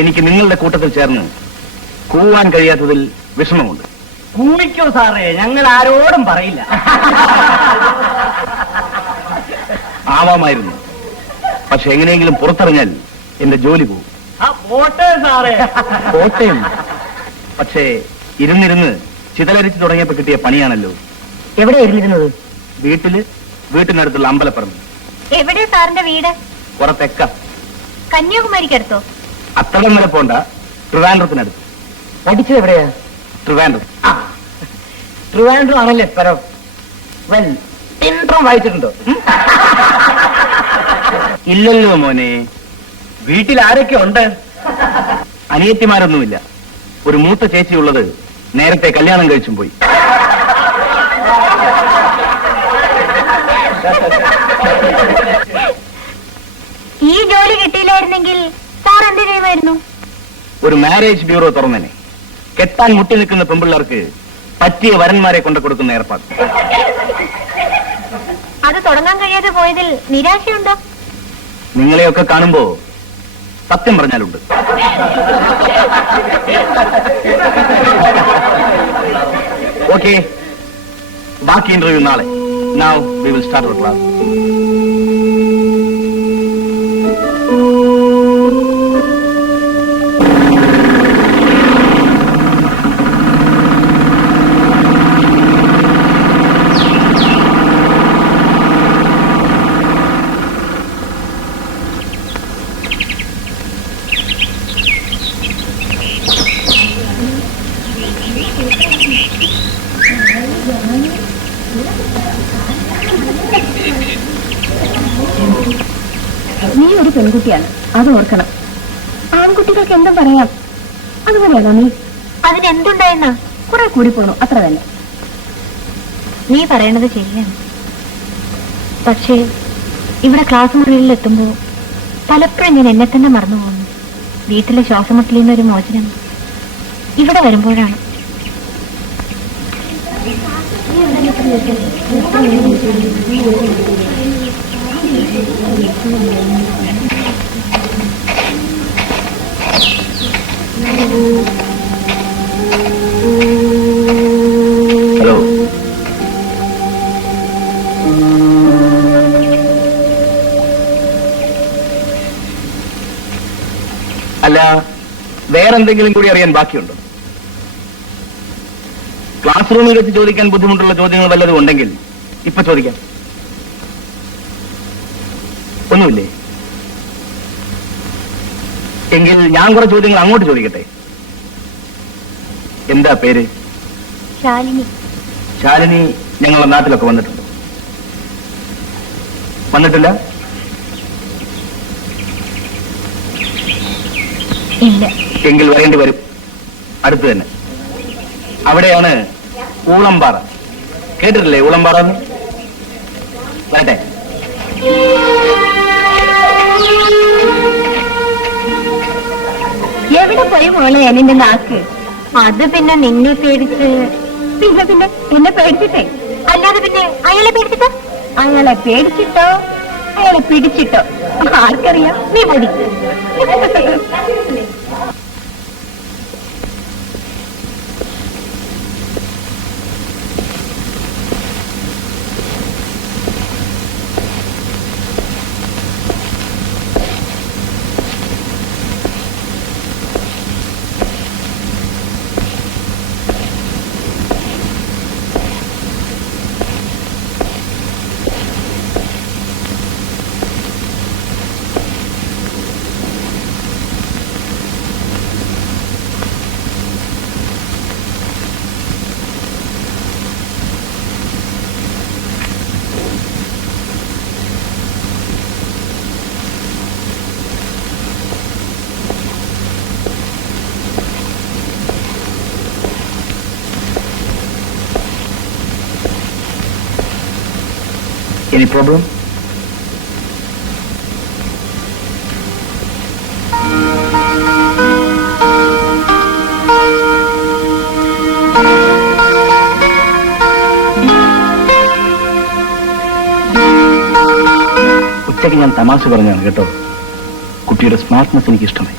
എനിക്ക് നിങ്ങളുടെ കൂട്ടത്തിൽ ചേർന്ന് കൂവാൻ കഴിയാത്തതിൽ വിഷമമുണ്ട്. കൂവിക്കോ സാറേ, ഞങ്ങൾ ആരോടും പറയില്ല. ആവാമായിരുന്നു, പക്ഷെ എങ്ങനെയെങ്കിലും പുറത്തിറങ്ങാൻ എന്റെ ജോലി പോകും. പോട്ടെ സാറേ. കോട്ടയം പക്ഷേ ഇരുന്നിരുന്ന് ചിതലരിച്ചു തുടങ്ങിയപ്പോ കിട്ടിയ പണിയാണല്ലോ. എവിടെ ഇരുന്നിരുന്നത്? വീട്ടിനടുത്തുള്ള അമ്പലപ്പറമ്പ്. എവിടെ സാറിന്റെ വീട്? പുറത്തെക്ക. കന്യാകുമാരിക്കടുത്തോ? അത്രയും വരെ പോണ്ട, ട്രിവാൻഡ്രത്തിനടുത്ത്. പഠിച്ചത് എവിടെയാ? ട്രിവാൻഡ്രം. ട്രിവാൻഡ്രം ആണല്ലേ സ്ഥലം. വെൽ, ഇൻട്രം വായിച്ചിട്ടുണ്ടോ? ഇല്ലല്ലോ മോനെ. വീട്ടിൽ ആരൊക്കെ ഉണ്ട്? അനിയത്തിമാരൊന്നുമില്ല. ഒരു മൂത്ത ചേച്ചിയുള്ളത് നേരത്തെ കല്യാണം കഴിച്ചും പോയി. ഈ ജോലി കിട്ടിയില്ലായിരുന്നെങ്കിൽ സാർ എന്ത് ചെയ്യുമായിരുന്നു? ഒരു മാരേജ് ബ്യൂറോ തുറന്നേനെ. കെട്ടാൻ മുട്ടി നിൽക്കുന്ന പെമ്പിള്ളേർക്ക് പറ്റിയ വരന്മാരെ കൊണ്ടു കൊടുക്കുന്ന ഏർപ്പാട്. അത് തുടങ്ങാൻ കഴിയാതെ പോയതിൽ നിരാശയുണ്ടോ? നിങ്ങളെയൊക്കെ കാണുമ്പോ സത്യം പറഞ്ഞാലുണ്ട്. ഓക്കെ, ബാക്കി ഇന്റർവ്യൂ നാളെ. Now we will start our class. നീ ഒരു പെൺകുട്ടിയാണ്, അത് ഓർക്കണം. ആൺകുട്ടികൾക്ക് എന്തും പറയാം, അതുപോലെയാണോ നീ? അതിനെന്തുണ്ടായെന്നാ? കുറെ കൂടി പോണു, അത്ര തന്നെ. നീ പറയണത് ശരിയാണ്. പക്ഷേ ഇവിടെ ക്ലാസ് മുറികളിൽ എത്തുമ്പോ പലപ്പോഴും ഞാൻ എന്നെ തന്നെ മറന്നു പോകുന്നു. വീട്ടിലെ ശ്വാസമുട്ടലിൽ നിന്നൊരു മോചനം ഇവിടെ വരുമ്പോഴാണ്. ഹലോ, അല്ല, വേറെന്തെങ്കിലും കൂടി അറിയാൻ ബാക്കിയുണ്ടോ? ക്ലാസ് റൂമിൽ വെച്ച് ചോദിക്കാൻ ബുദ്ധിമുട്ടുള്ള ചോദ്യങ്ങൾ വല്ലതും ഉണ്ടെങ്കിൽ ഇപ്പൊ ചോദിക്കാം. ഒന്നുമില്ലേ? എങ്കിൽ ഞാൻ കുറെ ചോദ്യങ്ങൾ അങ്ങോട്ട് ചോദിക്കട്ടെ. എന്താ പേര്? ശാലിനി. ശാലിനി ഞങ്ങളുടെ നാട്ടിലൊക്കെ വന്നിട്ടുണ്ടോ? വന്നിട്ടില്ല? ഇല്ല. എങ്കിൽ വരേണ്ടി വരും. അടുത്ത് തന്നെ. അവിടെയാണ് ഊളംപാറ. കേട്ടിട്ടില്ലേ ഊളംപാറ? വരട്ടെ. എവിടെ പോയി മോളെ എന്നെ നാക്ക്? അത് പിന്നെ നിന്നെ പേടിച്ച്. പിന്നെ എന്നെ പേടിച്ചിട്ടേ? അല്ലാതെ പിന്നെ അയാളെ പേടിച്ചിട്ടോ? അയാളെ പേടിച്ചിട്ടോ അയാളെ പിടിച്ചിട്ടോ ആർക്കറിയാം? നീ പൊടിച്ചു. Any problem? ഉച്ചയ്ക്ക് ഞാൻ തമാശ പറഞ്ഞാണ് കേട്ടോ. കുട്ടിയുടെ സ്മാർട്ട്നെസ് എനിക്ക് ഇഷ്ടമായി.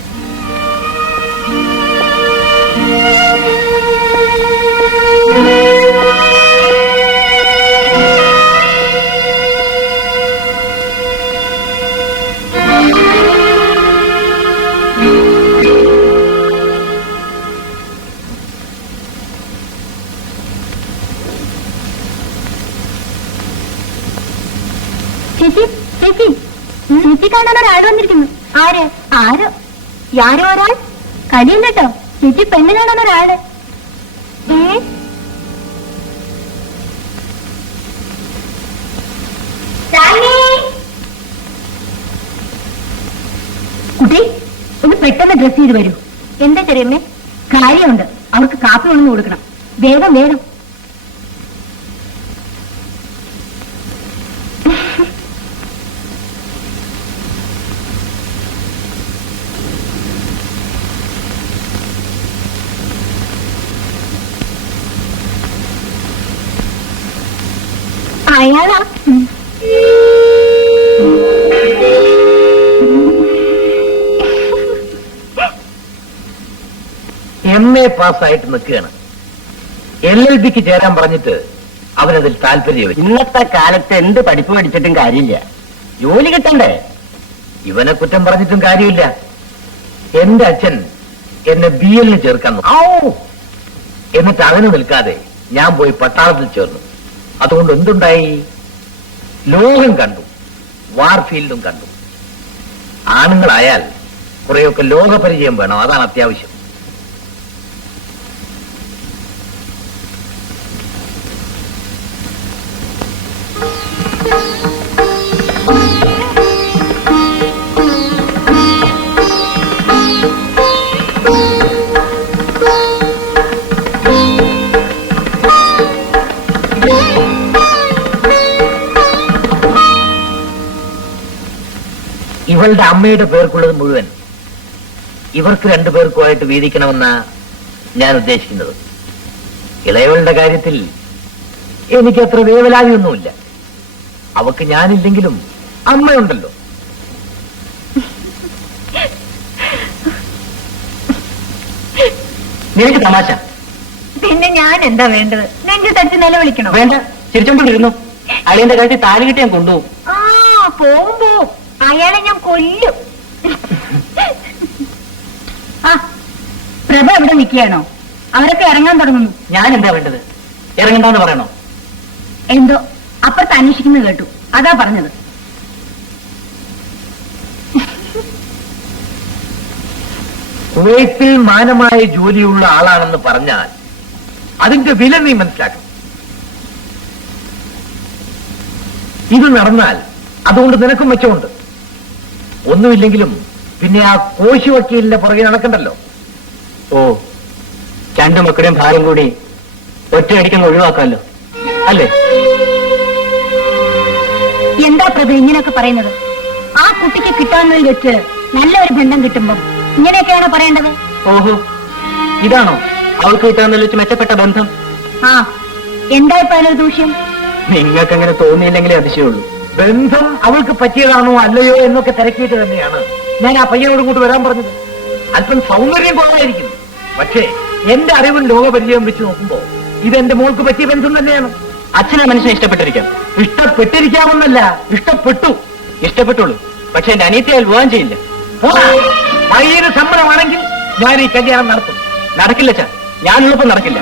കാണാൻ ഒരാൾ വന്നിരിക്കുന്നു. ആര്? ആരോ ഒരാൾ കടിയും കേട്ടോ. ചേച്ചി പെണ്ണ് കാണാൻ ഒരാള്. കുട്ടി ഒന്ന് പെട്ടെന്ന് ഡ്രസ് ചെയ്ത് വരൂ. എന്താ ചെറിയമ്മേ? കാര്യമുണ്ട്. അവർക്ക് കാപ്പി കൊണ്ടു കൊടുക്കണം. വേഗം വേഗം. അയാളാ MA പാസ്സായിട്ട് നിൽക്കുകയാണ്. LLBക്ക് ചേരാൻ പറഞ്ഞിട്ട് അവനതിൽ താല്പര്യം. ഇന്നത്തെ കാലത്ത് എന്ത് പഠിപ്പ് പഠിച്ചിട്ടും കാര്യമില്ല, ജോലി കിട്ടണ്ടേ? ഇവനെ കുറ്റം പറഞ്ഞിട്ടും കാര്യമില്ല. എന്റെ അച്ഛൻ എന്നെ BL ചേർക്കാൻ എന്നിട്ട് അവന് നിൽക്കാതെ ഞാൻ പോയി പട്ടാളത്തിൽ ചേർന്നു. അതുകൊണ്ട് എന്തുണ്ടായി? ലോകം കണ്ടു, വാർഫീൽഡും കണ്ടു. ആണുങ്ങളായാൽ കുറെയൊക്കെ ലോകപരിചയം വേണം, അതാണ് അത്യാവശ്യം. ഇവളുടെ അമ്മയുടെ പേർക്കുള്ളത് മുഴുവൻ ഇവർക്ക് രണ്ടുപേർക്കുമായിട്ട് വീതിക്കണമെന്ന ഞാൻ ഉദ്ദേശിക്കുന്നത്. ഇളയവളുടെ കാര്യത്തിൽ എനിക്കത്ര വേവലാതിയൊന്നുമില്ല. അവക്ക് ഞാനില്ലെങ്കിലും അമ്മയുണ്ടല്ലോ. നിനക്ക് തമാശ. പിന്നെ ഞാൻ എന്താ വേണ്ടത്? നെഞ്ചു തട്ടി നിലവിളിക്കണോ? വേണ്ട, ചിരിച്ചോണ്ടിരുന്നു. അളിയന്റെ കാര്യത്തിൽ താലി കിട്ടി ഞാൻ കൊണ്ടുപോകും. പോകുമ്പോ അയാളെ ഞാൻ കൊല്ലും. പ്രഭ എവിടെ നിൽക്കുകയാണോ? അവരൊക്കെ ഇറങ്ങാൻ തുടങ്ങുന്നു. ഞാൻ എന്താ വേണ്ടത്? ഇറങ്ങണ്ടെന്ന് പറയണോ? എന്തോ അപ്പുറത്ത് അന്വേഷിക്കുന്നത് കേട്ടു, അതാ പറഞ്ഞത്. കുവൈത്തിൽ മാനമായ ജോലിയുള്ള ആളാണെന്ന് പറഞ്ഞാൽ അതിന്റെ വില നീ മനസ്സിലാക്കണം. ഇത് നടന്നാൽ അതുകൊണ്ട് നിനക്കും മെച്ചമുണ്ട്. ഒന്നുമില്ലെങ്കിലും പിന്നെ ആ കോശി വക്കീലിന്റെ പുറകെ നടക്കണ്ടല്ലോ. ഓ, രണ്ടു മക്കളുടെയും ഭാരം കൂടി ഒറ്റയടിക്കങ്ങ് ഒഴിവാക്കാമല്ലോ, അല്ലേ? എന്താ പ്രഭ ഇങ്ങനെയൊക്കെ പറയുന്നത്? ആ കുട്ടിക്ക് കിട്ടാവുന്നതിൽ വെച്ച് നല്ലൊരു ബന്ധം കിട്ടുമ്പം ഇങ്ങനെയൊക്കെയാണോ പറയേണ്ടത്? ഓഹോ, ഇതാണോ അവൾക്ക് കിട്ടാന്നല്ലോ വെച്ച് മെച്ചപ്പെട്ട ബന്ധം? എന്തായിപ്പോ അതിനൊരു ദൂഷ്യം? നിങ്ങൾക്ക് അങ്ങനെ തോന്നിയില്ലെങ്കിലേ അതിശയുള്ളൂ. ബന്ധം അവൾക്ക് പറ്റിയതാണോ അല്ലയോ എന്നൊക്കെ തിരക്കിയിട്ട് തന്നെയാണ് ഞാൻ ആ പയ്യനോട് കൂട്ട് വരാൻ പറഞ്ഞത്. അല്പം സൗന്ദര്യം കുറവായിരിക്കും, പക്ഷേ എന്റെ അറിവും ലോകപരിചയം വെച്ച് നോക്കുമ്പോ ഇതെന്റെ മോൾക്ക് പറ്റിയ ബന്ധം തന്നെയാണ്. അച്ഛനെ മനുഷ്യനെ ഇഷ്ടപ്പെട്ടിരിക്കാം. ഇഷ്ടപ്പെട്ടിരിക്കാമെന്നല്ല, ഇഷ്ടപ്പെട്ടുള്ളൂ. പക്ഷെ എന്റെ അനിയത്തിയെ വിവാഹം ചെയ്യില്ല. പയ്യന് സമ്മതമാണെങ്കിൽ ഞാൻ ഈ കല്യാണം നടത്തും. നടക്കില്ല അച്ഛാ, ഞാനുള്ളപ്പോ നടക്കില്ല.